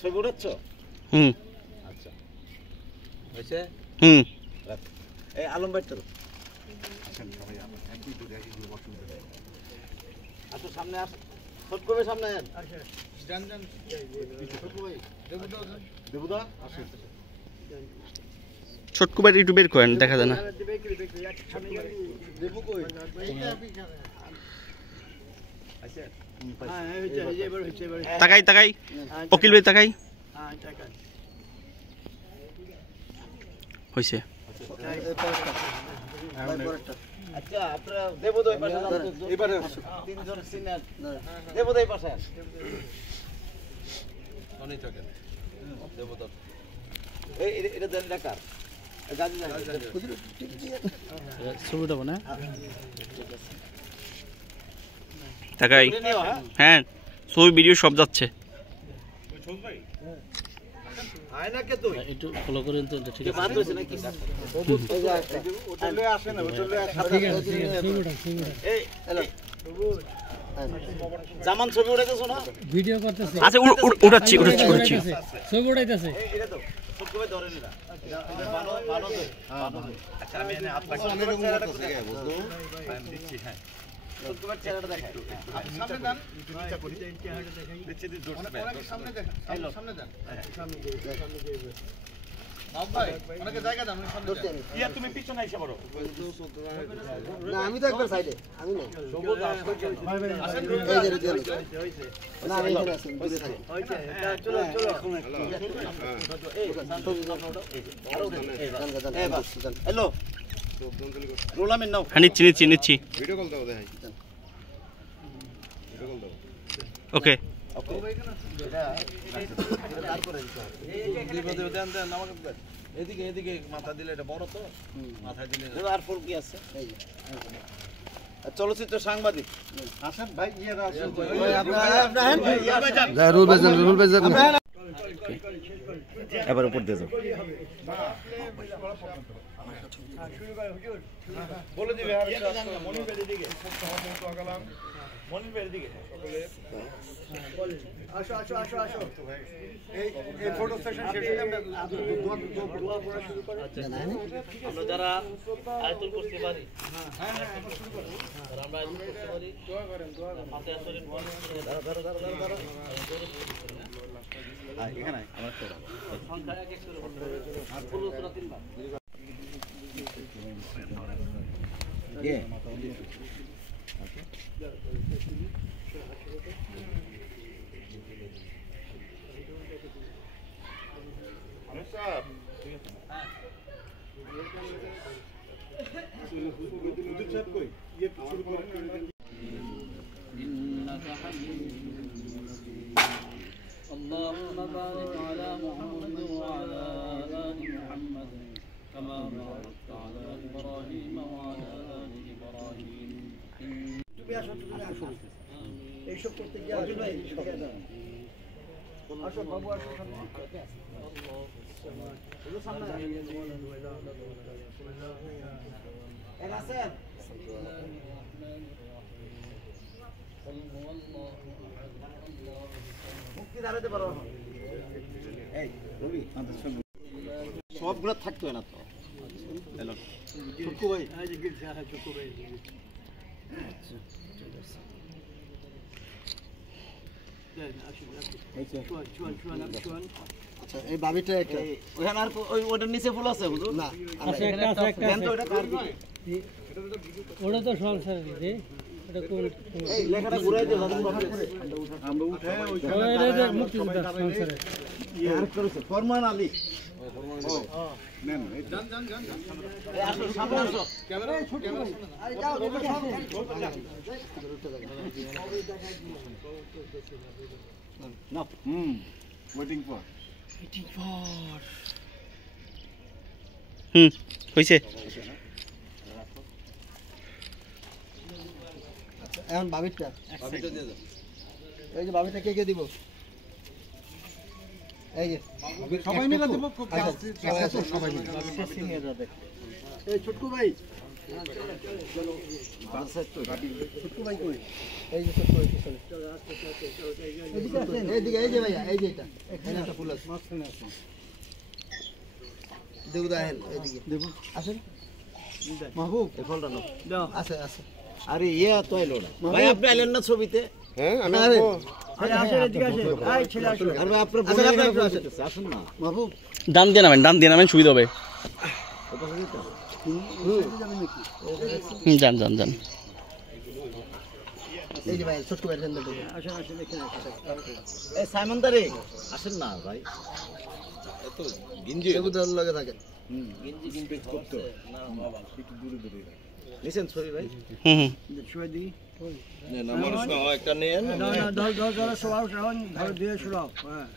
ছবি উঠাচ্ছ? আচ্ছা হয়েছে। এই আলম ভাই তো আচ্ছা সামনে আস, ছোট করে সামনে দেবুদা ছোট্ট ভাই একটু বের করেন, দেখা যায় না। তাকাই তাকাই, অকিল ভাই তাকাই। হয়েছে। আচ্ছা আপনারা দেবুদা পাশে যান, এবারে তিনজন সিনিয়র দেবুদা পাশে আস। অনেক থাকেন দেবুদা এই এটা দেন ডাকার গাজি না ছবিটা না তাকাই। হ্যাঁ ছবি ভিডিও সব যাচ্ছে। আয়না কে তুই একটু ফলো করেন তো, ঠিক আছে। বাদ হইছে নাকি ওটা লয়ে আসে না, ওটা লয়ে আসে। ঠিক আছে এই হ্যালো জামান ছবি উঠাইতেছ না? ভিডিও করতেছি। আচ্ছা উঠাচ্ছি ছবি উঠাইতেছে। এটা তো সবকবে ধরে নিলা। বানো বানো দে। আচ্ছা আমি এনে হাত পাচ্ছি অনেক রকম করতেছে কে বুঝছো? আমি দিচ্ছি। হ্যাঁ সবকবে চেহারাটা দেখাই। সামনে দেন, একটু নিচা করি। চেহারাটা দেখাই। দিচ্ছি দি জোর সামনে দেন, সামনে দেন। সামনে দিয়ে বাপ ভাই অনেকে জায়গা দাও, সামনে দেন। ইয়া তুমি পিছনে এসে বড় না, আমি তো একবার সাইডে, আমি না সবুজ আসেন। এই যে হইছে না, আমি এখানে আছি, দূরে থাকি। হইছে চলো চলো এই আরো এই বাস হ্যালো রোলামিন নাও। হ্যাঁ নিচ্ছি ভিডিও কল দাও দেখাই। ভিডিও কল দাও। ওকে এদিকে এদিকে মাথা দিলে এটা বড় তো, মাথায় দিলে আর ফুল কি আছে। চলচ্চিত্র সাংবাদিক আসেন ভাই, এবার উপর দিয়ে যাও। বলে দিবে আসো আসো আসো আসো। এই ফটো সেশন শেষ হলে আমরা দোয়া পড়া শুরু করি। আমরা যারা আয়াতুল কুরসি পারি, হ্যাঁ শুরু করব। আমরা আয়াতুল কুরসি পারি, দোয়া করেন ফাতিহা শরীফ পড়েন। ধরো এখানে আমার তো সংখ্যা এক এক করে বলতে হবে। আর পুরো সূরা 3 বার। কে اللهم بارك على محمد وعلى آل محمد كما باركت على إبراهيم وعلى آل إبراهيم এইসব করতে গিয়ে আসো বাবু আসো সবগুলো থাকতো না তো। হ্যালো চুকু ভাই, চুকু ভাই আচ্ছা এই বাবিটা একটা ওখানে আর ওটার নিচে ফুল আছে হুজুর না? আচ্ছা একটা আছে, একটা আছে ওটা কার দিকে? ওটা তো সংসারের দিকে। এটা কোন এই লেখাটা ঘুরাই দিও আমরা উঠে ওইটা মুক্তিযোদ্ধা সংসারের আর করেছে ফরমান আলী। ও নেন জান এই আসো সামনে আসো, ক্যামেরা ক্যামেরা আরে যাও দেখো না। ওয়েটিং ফর হইছে। এখন বাবিটা দিয়ে দাও। এই যে বাবিটা কে দিব? এই যে সবাই মিলে দেব। সবাই মিলে সিনিয়ররা দেখ। এই ছোটকু ভাই এইদিকে এই যে ভাইয়া এই যে এটা এখানে একটা ফুল আছে দেবু দেখেন এইদিকে দেবু আসেন মাহবুব এই ফলটা নাও আছে আছে আরে ইয়া তো এলো না ভাই আপনি আইলেন না ছবিতে হ্যাঁ আমি আসেন এদিকে আসেন এই ছেলে আসুন আর ভাই আপনার আসুন না মাহবুব ডান দিয়ে নামেন সুবিধা হবে যান এই যে ভাই ছোট্ট ভাই দেন আসেন আসেন এখানে এই সাইমন দারে আসেন না ভাই এত গিঞ্জি দেবুদার লগে থাকে গিঞ্জি করতে না বাবা একটু দূরে নিছেন সরি ভাই শুয়ে দিই না মানুষ না একটা নেন না ধর সবাই ধর দিয়ে শুরাও হ্যাঁ